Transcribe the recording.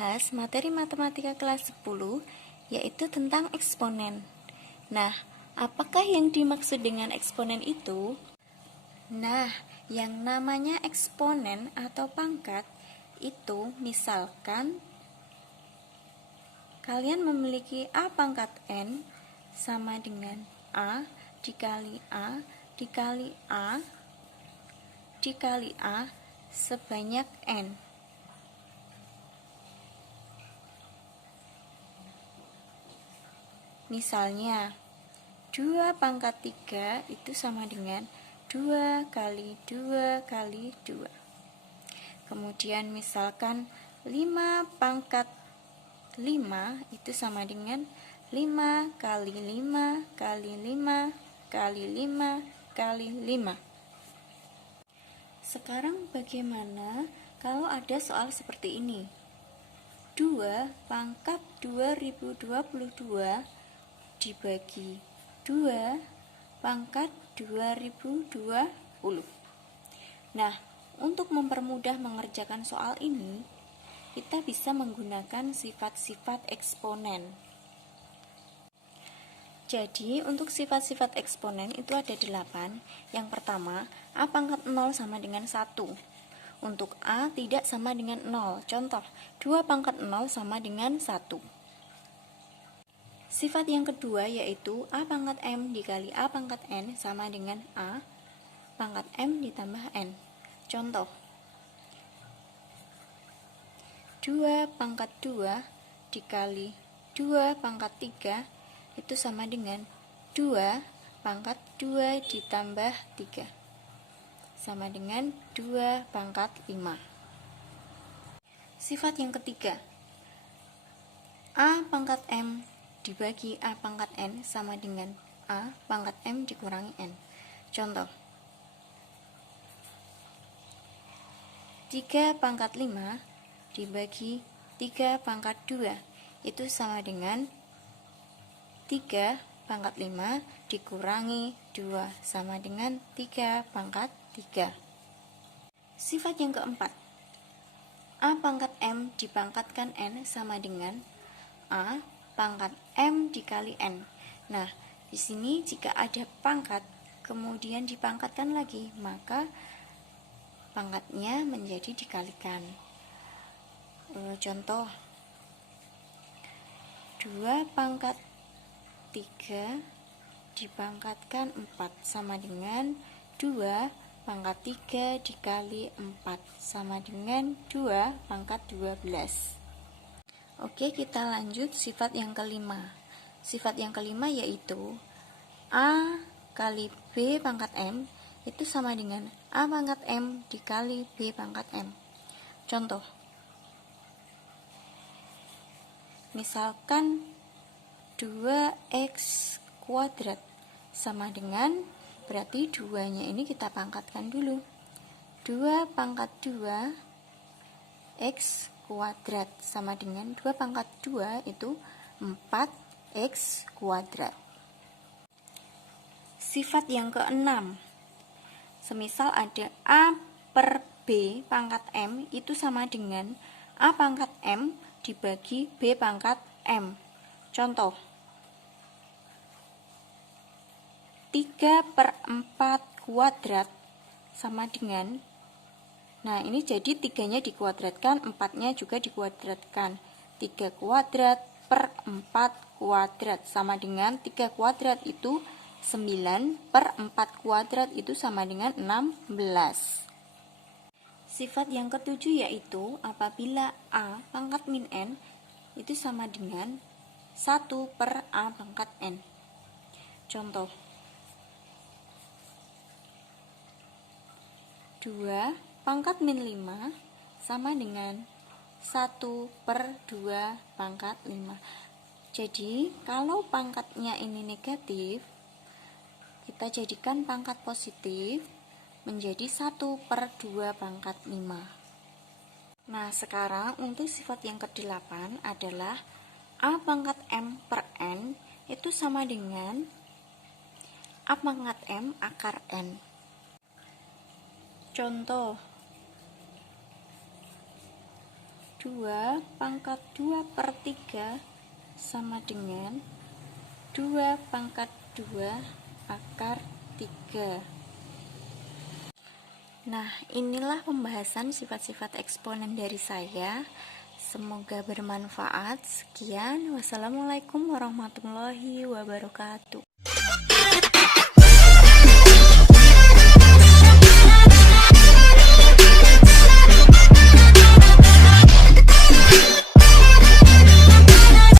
membahas materi matematika kelas 10, yaitu tentang eksponen. Nah, apakah yang dimaksud dengan eksponen itu? Nah, yang namanya eksponen atau pangkat itu misalkan kalian memiliki A pangkat N sama dengan A dikali A dikali A dikali A sebanyak N. Misalnya, 2 pangkat 3 itu sama dengan 2 kali 2 kali 2. Kemudian misalkan 5 pangkat 5 itu sama dengan 5 kali 5 kali 5 kali 5 kali 5. Sekarang bagaimana kalau ada soal seperti ini? 2 pangkat 2022 dibagi 2 pangkat 2020. Nah, untuk mempermudah mengerjakan soal ini, kita bisa menggunakan sifat-sifat eksponen. Jadi, untuk sifat-sifat eksponen itu ada 8. Yang pertama, A pangkat 0 sama dengan 1. Untuk A tidak sama dengan 0. Contoh, 2 pangkat 0 sama dengan 1. Sifat yang kedua yaitu A pangkat M dikali A pangkat N sama dengan A pangkat M ditambah N. Contoh, 2 pangkat 2 dikali 2 pangkat 3 itu sama dengan 2 pangkat 2 ditambah 3 sama dengan 2 pangkat 5. Sifat yang ketiga, A pangkat M dibagi A pangkat N sama dengan A pangkat M dikurangi N. Contoh, 3 pangkat 5 dibagi 3 pangkat 2 itu sama dengan 3 pangkat 5 dikurangi 2 sama dengan 3 pangkat 3. Sifat yang keempat, A pangkat M dipangkatkan N sama dengan A pangkat M dikali N. Nah, di sini jika ada pangkat kemudian dipangkatkan lagi, maka pangkatnya menjadi dikalikan. Contoh, 2 pangkat 3 dipangkatkan 4 sama dengan 2 pangkat 3 dikali 4 sama dengan 2 pangkat 12. Oke, kita lanjut sifat yang kelima. Sifat yang kelima yaitu A kali B pangkat M itu sama dengan A pangkat M dikali B pangkat M. Contoh, misalkan 2x kuadrat sama dengan, berarti 2-nya ini kita pangkatkan dulu. 2 pangkat 2 x kuadrat sama dengan 2 pangkat 2 itu 4x kuadrat. Sifat yang keenam, semisal ada A per B pangkat M itu sama dengan A pangkat M dibagi B pangkat M. Contoh, 3 per 4 kuadrat sama dengan, nah ini jadi 3-nya dikuadratkan, 4-nya juga dikuadratkan. 3 kuadrat per 4 kuadrat sama dengan 3 kuadrat itu 9 per 4 kuadrat itu sama dengan 16. Sifat yang ketujuh yaitu apabila A pangkat min N itu sama dengan 1 per A pangkat N. Contoh, 2 pangkat min 5 sama dengan 1 per 2 pangkat 5. Jadi, kalau pangkatnya ini negatif, kita jadikan pangkat positif menjadi 1 per 2 pangkat 5. Nah, sekarang untuk sifat yang ke-8 adalah A pangkat M per N itu sama dengan A pangkat M akar N. Contoh, 2 pangkat 2 per 3 sama dengan 2 pangkat 2 akar 3. Nah, inilah pembahasan sifat-sifat eksponen dari saya. Semoga bermanfaat. Sekian, wassalamualaikum warahmatullahi wabarakatuh.